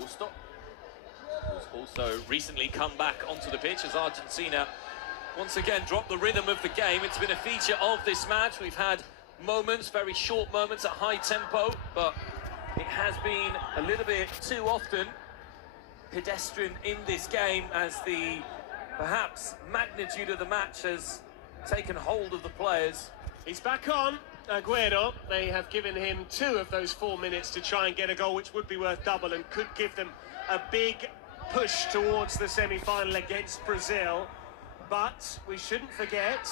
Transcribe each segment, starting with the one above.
Augusto, who's also recently come back onto the pitch as Argentina once again dropped the rhythm of the game. It's been a feature of this match. We've had moments, very short moments at high tempo, but it has been a little bit too often pedestrian in this game as the perhaps magnitude of the match has taken hold of the players. He's back on, Agüero. They have given him 2 of those 4 minutes to try and get a goal, which would be worth double and could give them a big push towards the semi-final against Brazil. But we shouldn't forget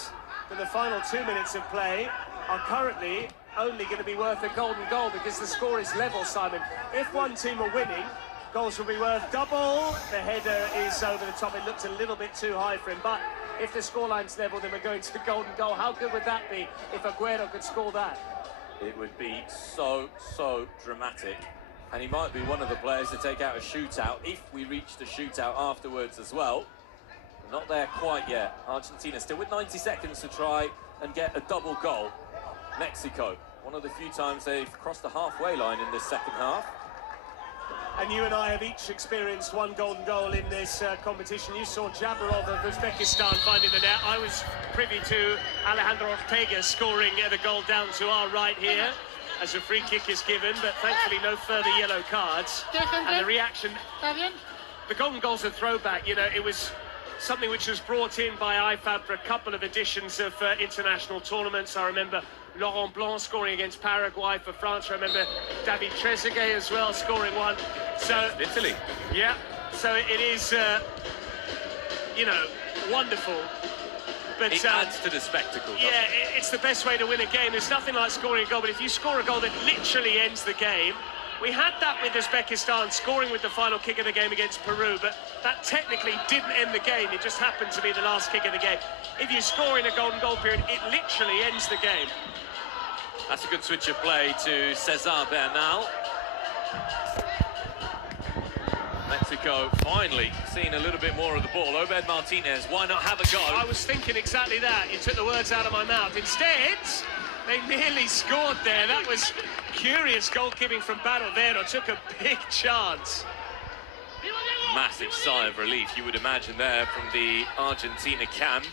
that the final 2 minutes of play are currently only going to be worth a golden goal because the score is level, Simon. If one team are winning, goals will be worth double. The header is over the top. It looks a little bit too high for him, but if the scoreline's level, then we're going to the golden goal. How good would that be if Agüero could score that? It would be so dramatic. And he might be one of the players to take out a shootout if we reach the shootout afterwards as well. Not there quite yet. Argentina still with 90 seconds to try and get a double goal. Mexico, one of the few times they've crossed the halfway line in this second half. And you and I have each experienced one golden goal in this competition. You saw Jabarov of Uzbekistan finding the net. I was privy to Alejandro Ortega scoring the goal down to our right here as a free kick is given, but thankfully no further yellow cards. And the reaction, the golden goal's a throwback. You know, it was something which was brought in by IFAB for a couple of editions of international tournaments. I remember Laurent Blanc scoring against Paraguay for France. I remember David Trezeguet as well scoring one. So Italy. Yeah, so it is, you know, wonderful. But it adds to the spectacle. Yeah, it's the best way to win a game. There's nothing like scoring a goal, but if you score a goal that literally ends the game, we had that with Uzbekistan scoring with the final kick of the game against Peru, but that technically didn't end the game. It just happened to be the last kick of the game. If you score in a golden goal period, it literally ends the game. That's a good switch of play to Cesar Bernal. Mexico finally seeing a little bit more of the ball. Obed Martinez, why not have a go? I was thinking exactly that. You took the words out of my mouth. Instead, they nearly scored there. That was curious goalkeeping from Barovero. Took a big chance. Massive sigh of relief, you would imagine, there from the Argentina camp.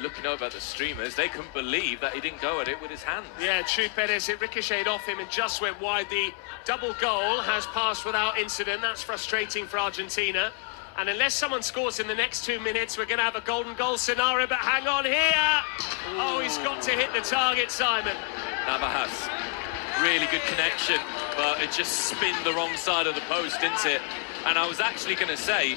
Looking over at the streamers, they couldn't believe that he didn't go at it with his hands. Yeah, Chuy Perez, it ricocheted off him and just went wide. The double goal has passed without incident. That's frustrating for Argentina. And unless someone scores in the next 2 minutes, we're going to have a golden goal scenario. But hang on here. Ooh. Oh, he's got to hit the target, Simon. Navas, really good connection, but it just spinned the wrong side of the post, didn't it? And I was actually going to say,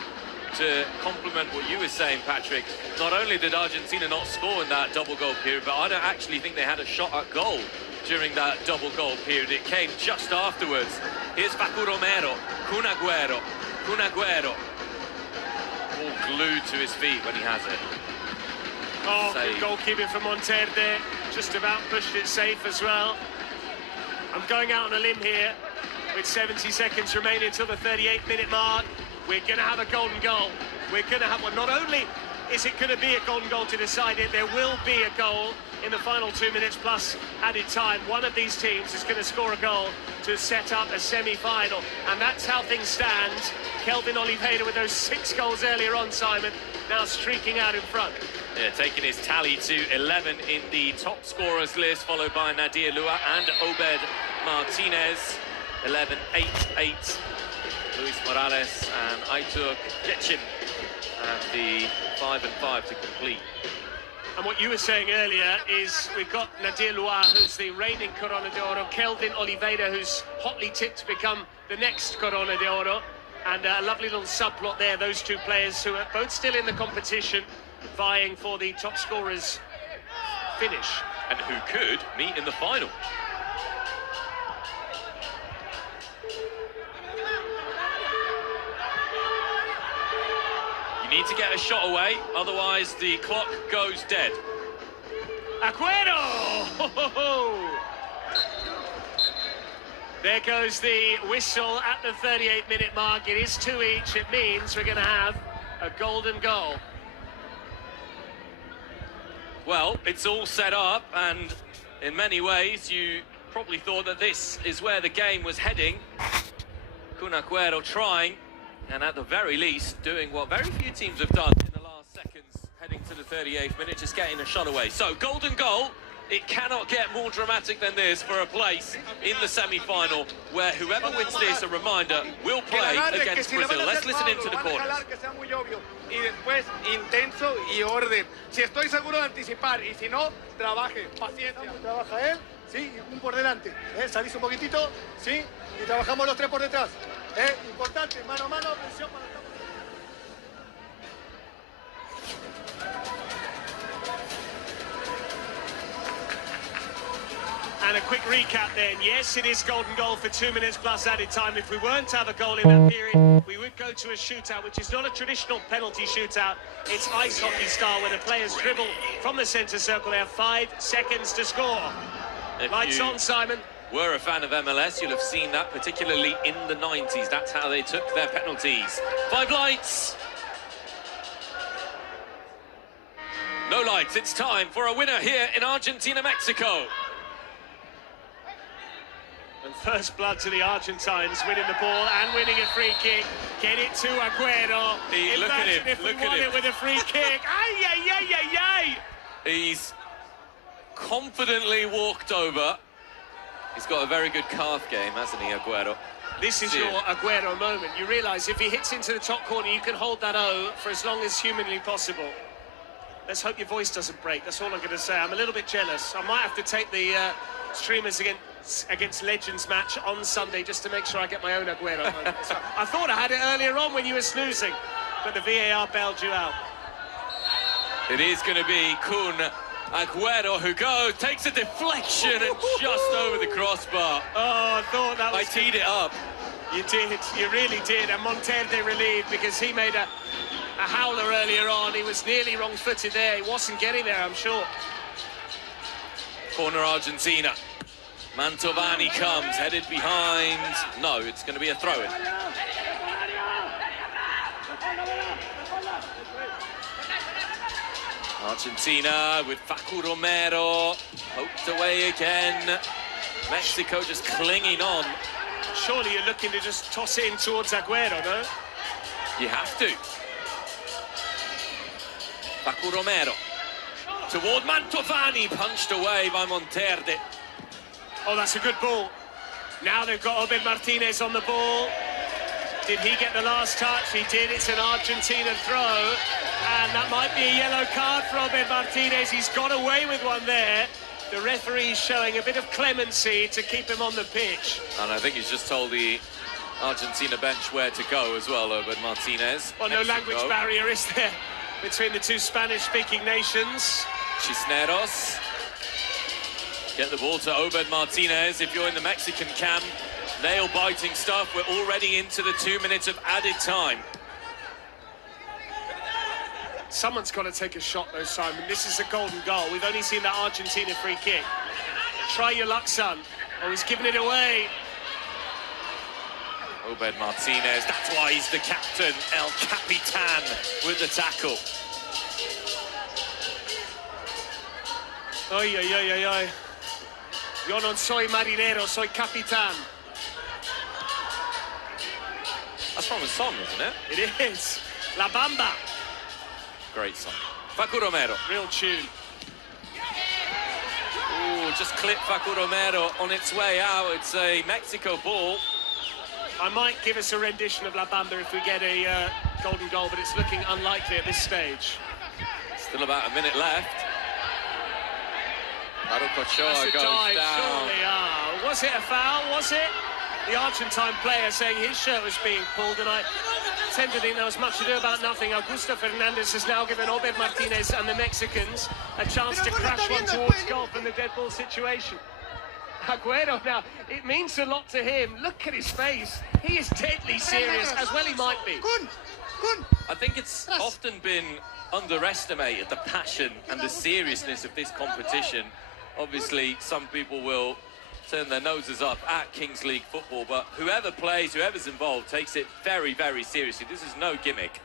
to complement what you were saying, Patrick, not only did Argentina not score in that double goal period, but I don't actually think they had a shot at goal during that double goal period. It came just afterwards. Here's Facu Romero, Kun Agüero, all glued to his feet when he has it. Oh, good goalkeeping from Monterde, just about pushed it safe as well. I'm going out on a limb here with 70 seconds remaining until the 38-minute mark. We're going to have a golden goal. We're going to have one. Not only is it going to be a golden goal to decide it, there will be a goal in the final 2 minutes plus added time. One of these teams is going to score a goal to set up a semi-final. And that's how things stand. Kelvin Oliveira with those 6 goals earlier on, Simon, now streaking out in front. Yeah, taking his tally to 11 in the top scorers list, followed by Nadir Lua and Obed Martinez. 11, 8, 8. Luis Morales and Aitor Getchin at the 5 and 5 to complete. And what you were saying earlier is we've got Nadir Lua, who's the reigning Corona de Oro, Kelvin Oliveira, who's hotly tipped to become the next Corona de Oro, and a lovely little subplot there, those two players who are both still in the competition, vying for the top scorers finish. And who could meet in the final. You need to get a shot away, otherwise the clock goes dead. Agüero! There goes the whistle at the 38-minute mark. It is 2 each. It means we're going to have a golden goal. Well, it's all set up, and in many ways you probably thought that this is where the game was heading. Kun Agüero trying, and at the very least doing what very few teams have done in the last seconds, heading to the 38th minute, just getting a shot away. So, golden goal. It cannot get more dramatic than this for a place in the semi-final, where whoever wins this, a reminder, will play against Brazil. Let's listen into the corners. Y después intenso y orden. Si estoy seguro de anticipar y si no, trabaje, paciencia. Trabaja él, sí, y un por delante. Salís un poquitito, sí, y trabajamos los tres por detrás. Importante, mano a mano, presión para el campo. And a quick recap then. Yes, it is golden goal for 2 minutes plus added time. If we weren't to have a goal in that period, we would go to a shootout, which is not a traditional penalty shootout. It's ice hockey style, where the players dribble from the centre circle. They have 5 seconds to score. Lights on, Simon. Were a fan of MLS, you'll have seen that, particularly in the 90s. That's how they took their penalties. 5 lights. No lights. It's time for a winner here in Argentina, Mexico. And first blood to the Argentines, winning the ball and winning a free kick. Get it to Agüero. Look at him. If Look we at won him it with a free kick. Ay, ay, ay, ay, ay. He's confidently walked over. He's got a very good calf game, hasn't he, Agüero? This is your Agüero moment. You realise if he hits into the top corner, you can hold that O for as long as humanly possible. Let's hope your voice doesn't break. That's all I'm going to say. I'm a little bit jealous. I might have to take the streamers against Legends match on Sunday just to make sure I get my own Agüero moment. So I thought I had it earlier on when you were snoozing, but the VAR bailed you out. It is going to be Kun Agüero who takes a deflection and just over the crossbar. Oh, I thought that was... I teed it up. You did, you really did. And Monterde relieved because he made a howler earlier on. He was nearly wrong-footed there. He wasn't getting there, I'm sure. Corner Argentina. Mantovani comes, headed behind. No, it's going to be a throw-in. Argentina with Facu Romero, poked away again. Mexico just clinging on. Surely you're looking to just toss it in towards Agüero, no? You have to. Facu Romero toward Mantovani, punched away by Monterde. Oh, that's a good ball. Now they've got Obed Martinez on the ball. Did he get the last touch? He did. It's an Argentina throw. And that might be a yellow card for Obed Martinez. He's got away with one there. The referee's showing a bit of clemency to keep him on the pitch. And I think he's just told the Argentina bench where to go as well, Obed Martinez. Well, no language barrier, is there, between the two Spanish-speaking nations? Cisneros. Get the ball to Obed Martinez. If you're in the Mexican camp, nail-biting stuff. We're already into the 2 minutes of added time. Someone's got to take a shot, though, Simon. This is a golden goal. We've only seen that Argentina free kick. Try your luck, son. Oh, he's giving it away. Obed Martinez, that's why he's the captain. El Capitan with the tackle. Ay, ay, ay, ay, ay. Yo no soy marinero, soy capitán. That's from a song, isn't it? It is. La Bamba. Great song. Facu Romero. Real tune. Ooh, just clipped Facu Romero on its way out. It's a Mexico ball. I might give us a rendition of La Bamba if we get a golden goal, but it's looking unlikely at this stage. Still about a minute left. Arocochoa goes dive, down. Surely, was it a foul? Was it? The Argentine player saying his shirt was being pulled, and I tend to think there was much to do about nothing. Augusto Fernandez has now given Obed Martinez and the Mexicans a chance to crash one towards goal from the dead ball situation. Agüero now, it means a lot to him. Look at his face. He is deadly serious, as well he might be. I think it's often been underestimated, the passion and the seriousness of this competition. Obviously, some people will turn their noses up at Kings League football, but whoever plays, whoever's involved, takes it very, very seriously. This is no gimmick.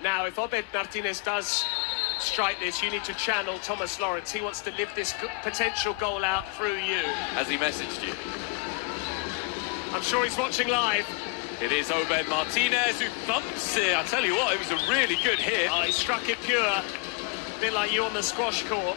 Now, if Obed Martinez does strike this, you need to channel Thomas Lawrence. He wants to live this potential goal out through you. Has he messaged you? I'm sure he's watching live. It is Obed Martinez who thumps it. I tell you what, it was a really good hit. Oh, he struck it pure, a bit like you on the squash court.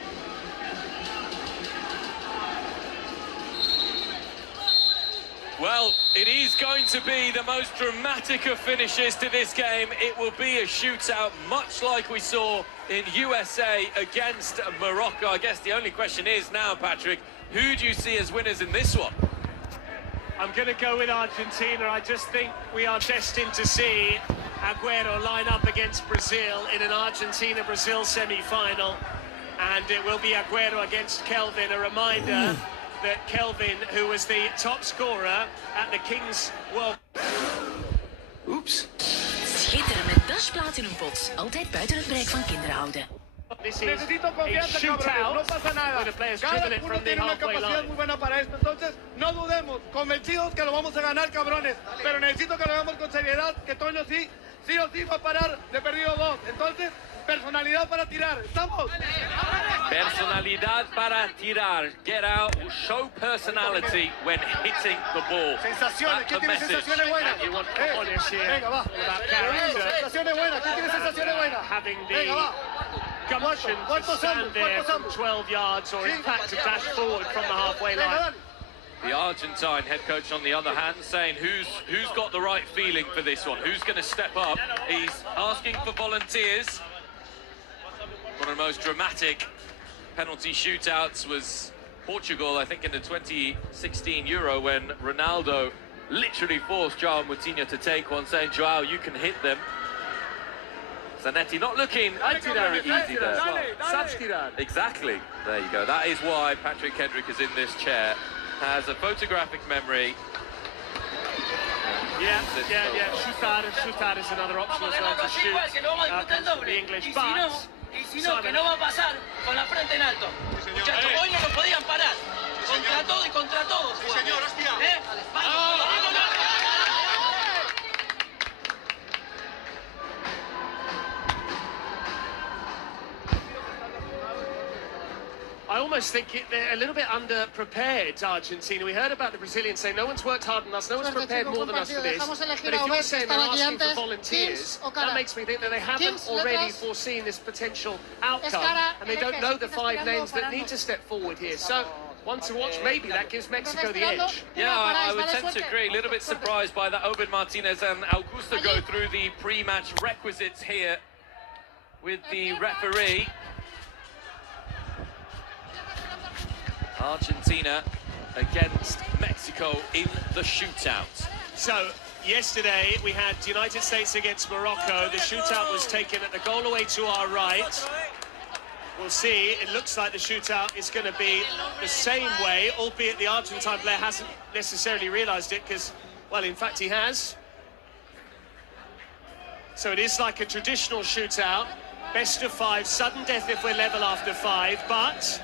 Well, it is going to be the most dramatic of finishes to this game. It will be a shootout, much like we saw in USA against Morocco. I guess the only question is now, Patrick, who do you see as winners in this one? I'm going to go with Argentina. I just think we are destined to see Agüero line up against Brazil in an Argentina-Brazil semi-final. And it will be Agüero against Kelvin. A reminder that Kelvin, who was the top scorer at the Kings World... Oeps. Schitteren met dasplaat in hun pot. Altijd buiten het bereik van kinderen houden. This is Necesito a confianza, cabrones, shootout no pasa nada. where the players Cada dribble it uno from the tiene una halfway capacidad line. muy buena para esto, entonces no dudemos, convencidos que lo vamos a ganar, cabrones. Pero necesito que lo hagamos con seriedad, que Toño sí o sí va a parar de perdido 2. Entonces, personalidad para tirar, ¿estamos? Personalidad para tirar. Get out, show personality when hitting the ball. Sensaciones, ¿quién tiene sensaciones buenas? You want to honest here Venga, va. about character, Sensaciones buenas, ¿quién tiene sensaciones buenas? having Venga, the va. gumption to Cuarto stand sambo, there cuarto from sambo. 12 yards, or in fact to dash forward from the halfway Venga, line. dale. The Argentine head coach, on the other hand, saying who's got the right feeling for this one, who's going to step up. He's asking for volunteers. One of the most dramatic penalty shootouts was Portugal, I think, in the 2016 Euro, when Ronaldo literally forced João Moutinho to take one, saying, João, you can hit them. Zanetti not looking easy there. Exactly. There you go. That is why Patrick Kendrick is in this chair. Has a photographic memory. Yeah. Shootout is another option as well to shoot the English, but Y si no, que no va a pasar con la frente en alto. Muchachos, hoy no nos podían parar. Contra todo y contra todos. Sí, señor, hostia. I almost think they're a little bit under-prepared, Argentina. We heard about the Brazilians saying no one's worked harder than us, no one's prepared more than us for this. But if you're saying they're asking for volunteers, that makes me think that they haven't already foreseen this potential outcome, and they don't know the 5 names that need to step forward here. So, one to watch, maybe that gives Mexico the edge. Yeah, I would tend to agree. A little bit surprised by that. Obed Martinez and Augusto go through the pre-match requisites here with the referee. Argentina against Mexico in the shootout. So, yesterday we had United States against Morocco. The shootout was taken at the goal away to our right. We'll see. It looks like the shootout is going to be the same way, albeit the Argentine player hasn't necessarily realised it, because, well, in fact, he has. So it is like a traditional shootout. Best of 5, sudden death if we're level after 5, but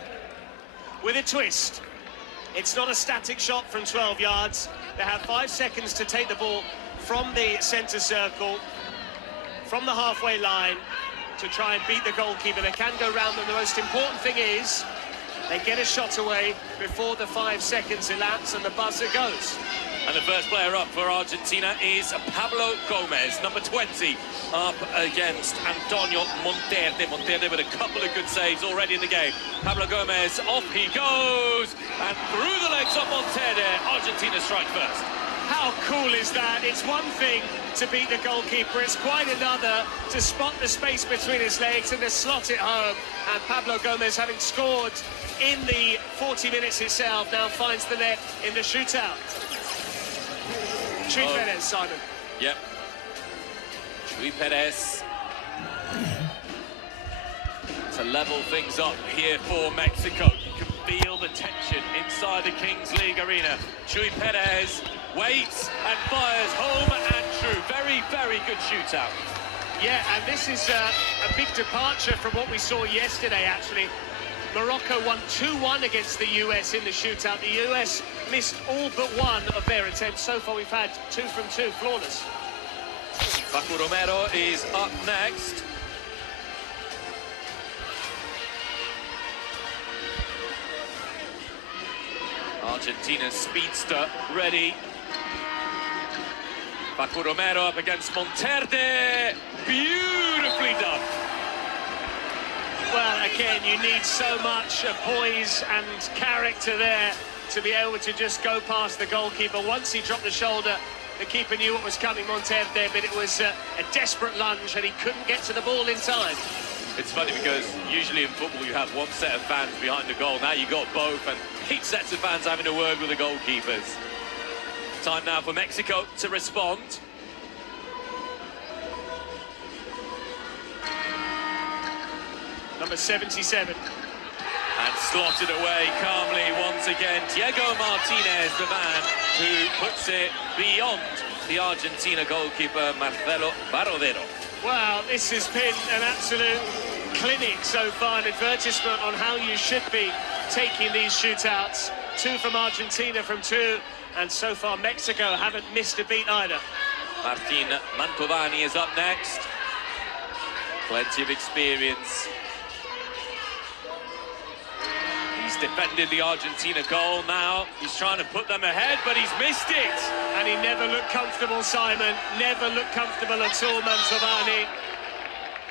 with a twist. It's not a static shot from 12 yards. They have 5 seconds to take the ball from the centre circle, from the halfway line, to try and beat the goalkeeper. They can go round them. The most important thing is they get a shot away before the 5 seconds elapse and the buzzer goes. And the first player up for Argentina is Pablo Gomez, number 20, up against Antonio Monterde. Monterde with a couple of good saves already in the game. Pablo Gomez, off he goes, and through the legs of Monterde, Argentina strike first. How cool is that? It's one thing to beat the goalkeeper, it's quite another to spot the space between his legs and to slot it home. And Pablo Gomez, having scored in the 40 minutes itself, now finds the net in the shootout. Chuy Perez, Simon. Yep. Chuy Perez to level things up here for Mexico. You can feel the tension inside the Kings League arena. Chuy Perez waits and fires home and true. Very, very good shootout. Yeah, and this is a big departure from what we saw yesterday, actually. Morocco won 2-1 against the US in the shootout. The US missed all but one of their attempts. So far, we've had 2 from 2, flawless. Paco Romero is up next. Argentina's speedster ready Paco Romero up against Monterde. Beautifully done. Well, again, you need so much poise and character there to be able to just go past the goalkeeper. Once he dropped the shoulder, the keeper knew what was coming, Monterde, but it was a desperate lunge and he couldn't get to the ball in time. It's funny because usually in football you have one set of fans behind the goal. Now you've got both, and each sets of fans having a word with the goalkeepers. Time now for Mexico to respond. Number 77. And slotted away calmly once again. Diego Martinez, the man who puts it beyond the Argentina goalkeeper, Marcelo Barovero. Well, this has been an absolute clinic so far, an advertisement on how you should be taking these shootouts. 2 from Argentina from 2, and so far Mexico haven't missed a beat either. Martin Mantovani is up next. Plenty of experience. He's defended the Argentina goal now. He's trying to put them ahead, but he's missed it. And he never looked comfortable, Simon. Never looked comfortable at all, Mantovani.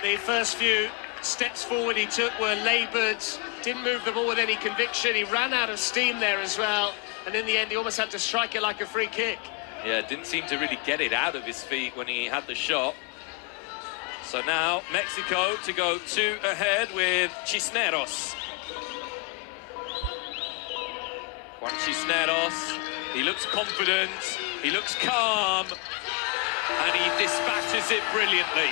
The first few steps forward he took were laboured. Didn't move the ball with any conviction. He ran out of steam there as well. And in the end, he almost had to strike it like a free kick. Yeah, didn't seem to really get it out of his feet when he had the shot. So now Mexico to go 2 ahead with Cisneros. Juan Cisneros, he looks confident, he looks calm, and he dispatches it brilliantly.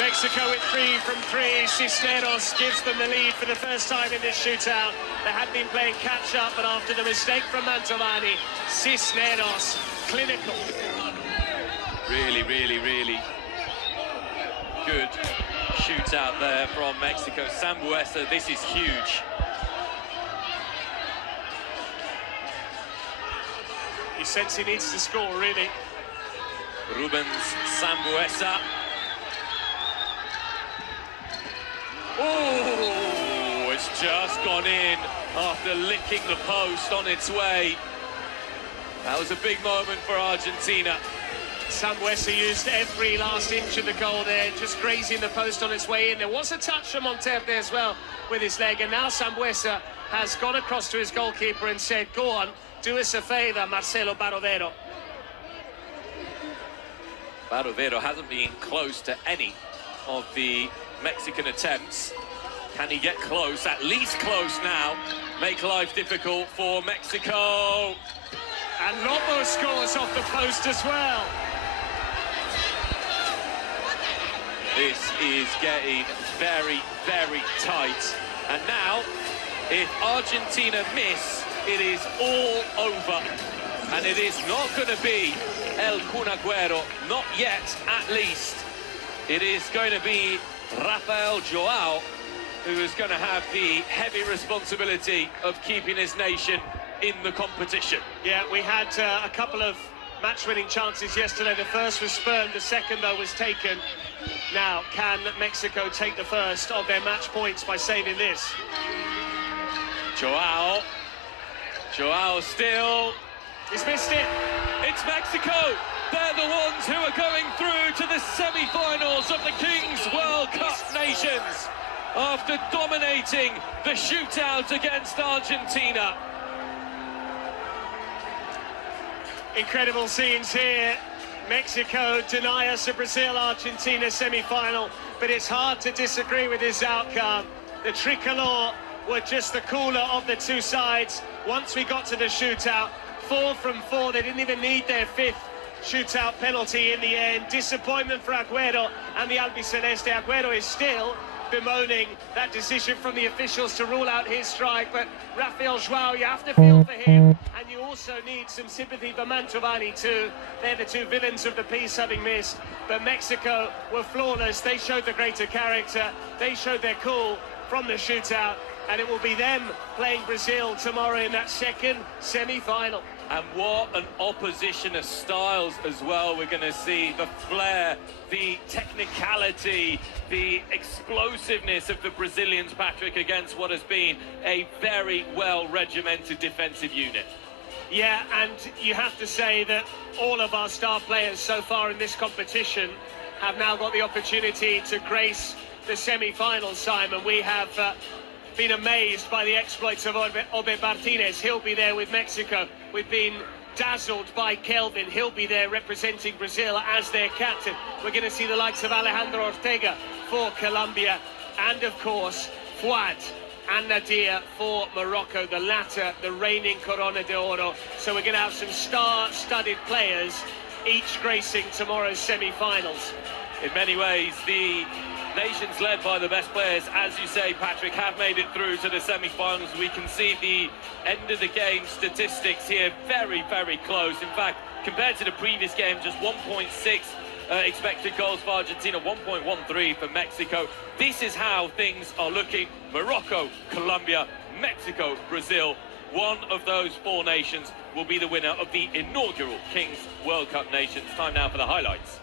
Mexico with 3 from 3. Cisneros gives them the lead for the first time in this shootout. They had been playing catch-up, but after the mistake from Mantovani, Cisneros, clinical. Really, really, really good shootout there from Mexico. Sambuesa, this is huge. You sense he needs to score, really. Rubens Sambuesa. Oh, it's just gone in after licking the post on its way. That was a big moment for Argentina. Sambuesa used every last inch of the goal there, just grazing the post on its way in. There was a touch from Monterde as well with his leg, and now Sambuesa has gone across to his goalkeeper and said, go on, do us a favour, Marcelo Barovero. Barovero hasn't been close to any of the Mexican attempts. Can he get close? At least close now. Make life difficult for Mexico. And Lobo scores off the post as well. This is getting very, very tight. And now, if Argentina miss, it is all over. And it is not going to be El Kun Agüero, not yet at least. It is going to be Rafael Joao, who is going to have the heavy responsibility of keeping his nation in the competition. Yeah, we had a couple of match-winning chances yesterday. The first was spurned, the second, though, was taken. Now, can Mexico take the first of their match points by saving this? Joao still. He's missed it. It's Mexico. They're the ones who are going through to the semi-finals of the Kings World Cup Nations after dominating the shootout against Argentina. Incredible scenes here. Mexico deny us a Brazil-Argentina semi-final, but it's hard to disagree with this outcome. The tricolor were just the cooler of the two sides. Once we got to the shootout, 4 from 4, they didn't even need their 5th shootout penalty in the end. Disappointment for Agüero and the Albiceleste. Agüero is still bemoaning that decision from the officials to rule out his strike, but Rafael Joao, you have to feel for him, and you also need some sympathy for Mantovani too. They're the 2 villains of the piece, having missed, but Mexico were flawless. They showed the greater character, they showed their cool from the shootout, and it will be them playing Brazil tomorrow in that second semi-final. And what an opposition of styles as well we're going to see. The flair, the technicality, the explosiveness of the Brazilians, Patrick, against what has been a very well-regimented defensive unit. Yeah, and you have to say that all of our star players so far in this competition have now got the opportunity to grace the semi-finals, Simon. We have been amazed by the exploits of Obe Martinez. He'll be there with Mexico. We've been dazzled by Kelvin. He'll be there representing Brazil as their captain. We're going to see the likes of Alejandro Ortega for Colombia, and of course Fuad and Nadir for Morocco, the latter the reigning Corona de Oro. So we're going to have some star-studded players, each gracing tomorrow's semi-finals. In many ways, the nations led by the best players, as you say, Patrick, have made it through to the semi-finals. We can see the end of the game statistics here very, very close. In fact, compared to the previous game, just 1.6 expected goals for Argentina, 1.13 for Mexico. This is how things are looking. Morocco, Colombia, Mexico, Brazil. One of those four nations will be the winner of the inaugural Kings World Cup Nations. Time now for the highlights.